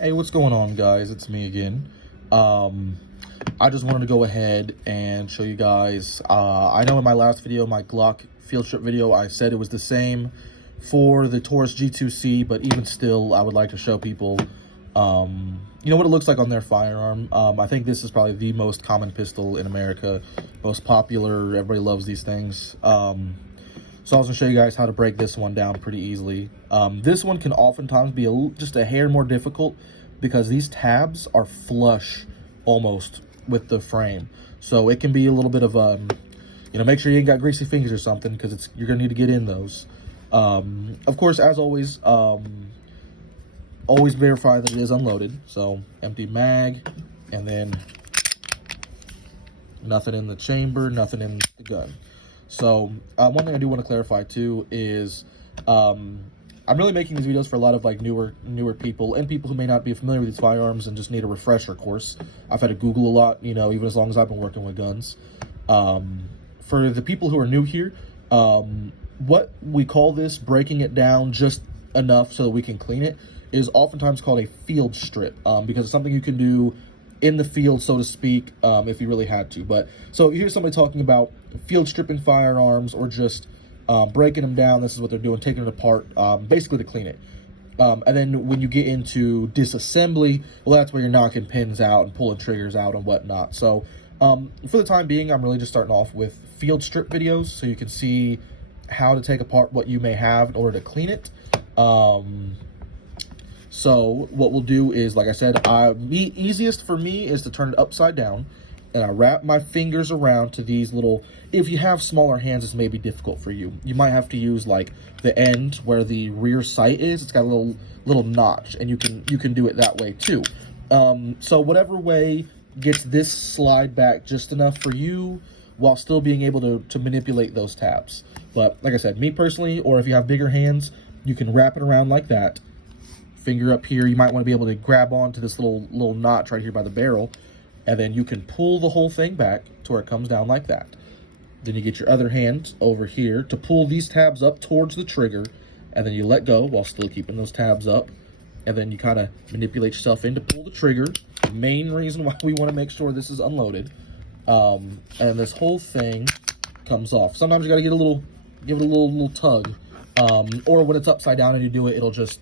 Hey, what's going on, guys? It's me again. I just wanted to go ahead and show you guys. I know in my last video, my Glock field strip video, I said it was the same for the Taurus G2C, but even still, I would like to show people, what it looks like on their firearm. I think this is probably the most common pistol in America, most popular. Everybody loves these things. So I was going to show you guys how to break this one down pretty easily. This one can oftentimes be just a hair more difficult because these tabs are flush almost with the frame. So it can be a little bit of, make sure you ain't got greasy fingers or something because you're going to need to get in those. Of course, as always, always verify that it is unloaded. So empty mag, and then nothing in the chamber, nothing in the gun. So one thing I do want to clarify too is I'm really making these videos for a lot of like newer people and people who may not be familiar with these firearms and just need a refresher course. I've had to Google a lot, even as long as I've been working with guns. For the people who are new here, what we call this, breaking it down just enough so that we can clean it, is oftentimes called a field strip, because it's something you can do in the field, so to speak, if you really had to. But so you hear somebody talking about field stripping firearms or just breaking them down, this is what they're doing, taking it apart, basically to clean it. And then when you get into disassembly, well, that's where you're knocking pins out and pulling triggers out and whatnot. So for the time being, I'm really just starting off with field strip videos so you can see how to take apart what you may have in order to clean it. So what we'll do is, like I said, the easiest for me is to turn it upside down, and I wrap my fingers around to these little, if you have smaller hands, this may be difficult for you. You might have to use like the end where the rear sight is. It's got a little notch, and you can do it that way too. So whatever way gets this slide back just enough for you while still being able to manipulate those tabs. But like I said, me personally, or if you have bigger hands, you can wrap it around like that. Finger up here, you might want to be able to grab onto this little notch right here by the barrel, and then you can pull the whole thing back to where it comes down like that. Then you get your other hand over here to pull these tabs up towards the trigger, and then you let go while still keeping those tabs up, and then you kind of manipulate yourself in to pull the trigger. The main reason why we want to make sure this is unloaded, and this whole thing comes off. Sometimes you got to give it a little tug, or when it's upside down and you do it, it'll just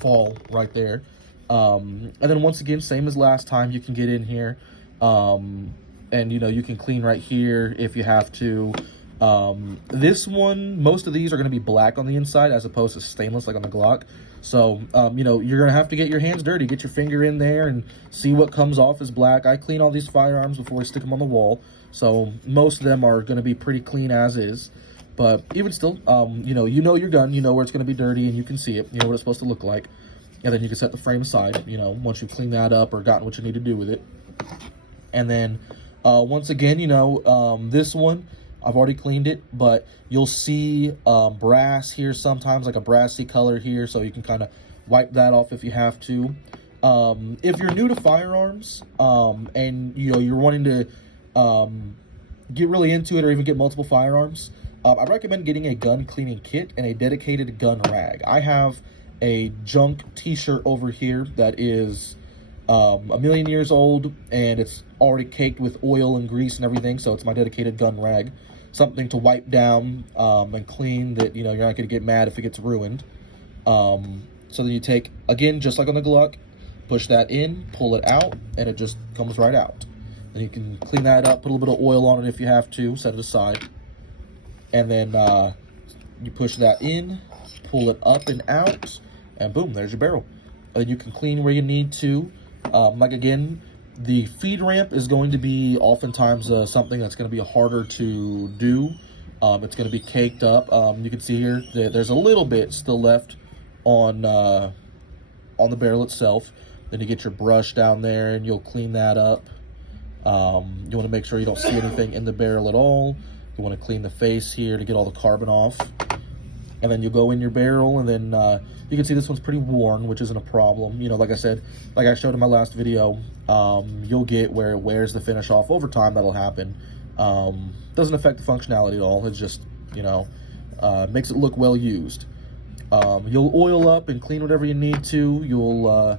fall right there. And then once again, same as last time, you can get in here, and you can clean right here if you have to. This one, most of these are going to be black on the inside as opposed to stainless like on the Glock. So you're going to have to get your hands dirty, get your finger in there and see what comes off as black. I clean all these firearms before I stick them on the wall, so most of them are going to be pretty clean as is. But even still, you know your gun, you know where it's going to be dirty, and you can see it, you know what it's supposed to look like. And then you can set the frame aside, once you've cleaned that up or gotten what you need to do with it. And then, once again, this one, I've already cleaned it, but you'll see brass here sometimes, like a brassy color here, so you can kind of wipe that off if you have to. If you're new to firearms, and, you're wanting to get really into it or even get multiple firearms, I recommend getting a gun cleaning kit and a dedicated gun rag. I have a junk t-shirt over here that is a million years old, and it's already caked with oil and grease and everything, so it's my dedicated gun rag. Something to wipe down and clean that, you're not going to get mad if it gets ruined. So then you take, again, just like on the Glock, push that in, pull it out, and it just comes right out. And you can clean that up, put a little bit of oil on it if you have to, set it aside. And then you push that in, pull it up and out, and boom, there's your barrel. And you can clean where you need to. Like again, the feed ramp is going to be oftentimes something that's going to be harder to do. It's going to be caked up. You can see here that there's a little bit still left on the barrel itself. Then you get your brush down there and you'll clean that up. You want to make sure you don't see anything in the barrel at all. You want to clean the face here to get all the carbon off. And then you'll go in your barrel, and then you can see this one's pretty worn, which isn't a problem. Like I said, like I showed in my last video, you'll get where it wears the finish off over time. That'll happen. Doesn't affect the functionality at all. It's just, makes it look well used. You'll oil up and clean whatever you need to. You'll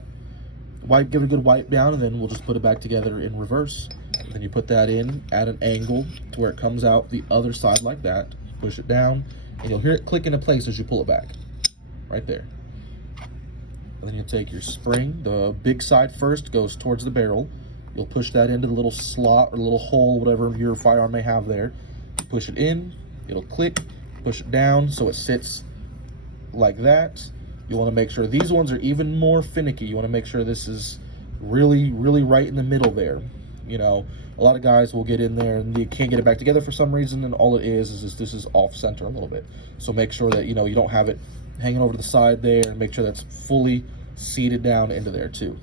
give it a good wipe down, and then we'll just put it back together in reverse. And then you put that in at an angle to where it comes out the other side like that. Push it down, and you'll hear it click into place as you pull it back. Right there. And then you'll take your spring. The big side first goes towards the barrel. You'll push that into the little slot or little hole, whatever your firearm may have there. Push it in, it'll click, push it down so it sits like that. You want to make sure these ones are even more finicky. You want to make sure this is really, really right in the middle there. You know, a lot of guys will get in there and you can't get it back together for some reason, and all it is this is off center a little bit. So make sure that, you know, you don't have it hanging over to the side there, and make sure that's fully seated down into there too.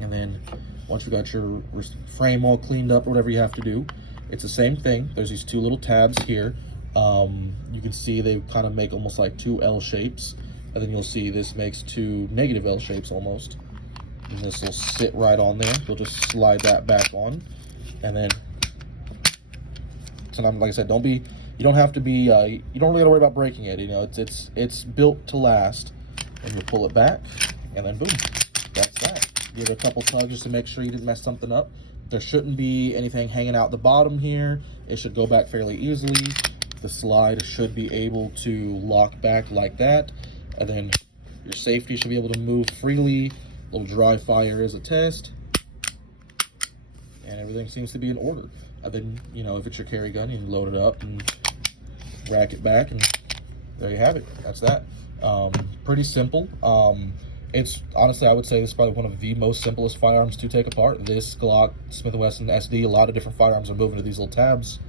And then once you got your frame all cleaned up or whatever you have to do, it's the same thing. There's these two little tabs here. You can see they kind of make almost like two L shapes, and then you'll see this makes two negative L shapes almost. And this will sit right on there. You'll just slide that back on, and then sometimes, like I said, you don't have to be, you don't really got to worry about breaking it. You know, it's built to last. And you pull it back, and then boom, that's that. Give it a couple tugs just to make sure you didn't mess something up. There shouldn't be anything hanging out the bottom here. It should go back fairly easily. The slide should be able to lock back like that, and then your safety should be able to move freely. A little dry fire is a test, and everything seems to be in order. And then, you know, if it's your carry gun, you can load it up and rack it back, and there you have it. That's that. Pretty simple. It's honestly, I would say this is probably one of the most simplest firearms to take apart. This Glock, Smith & Wesson SD, a lot of different firearms are moving to these little tabs.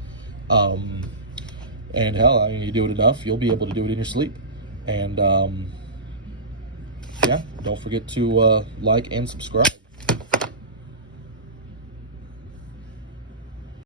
And hell, I mean, you do it enough, you'll be able to do it in your sleep. And yeah, don't forget to like and subscribe.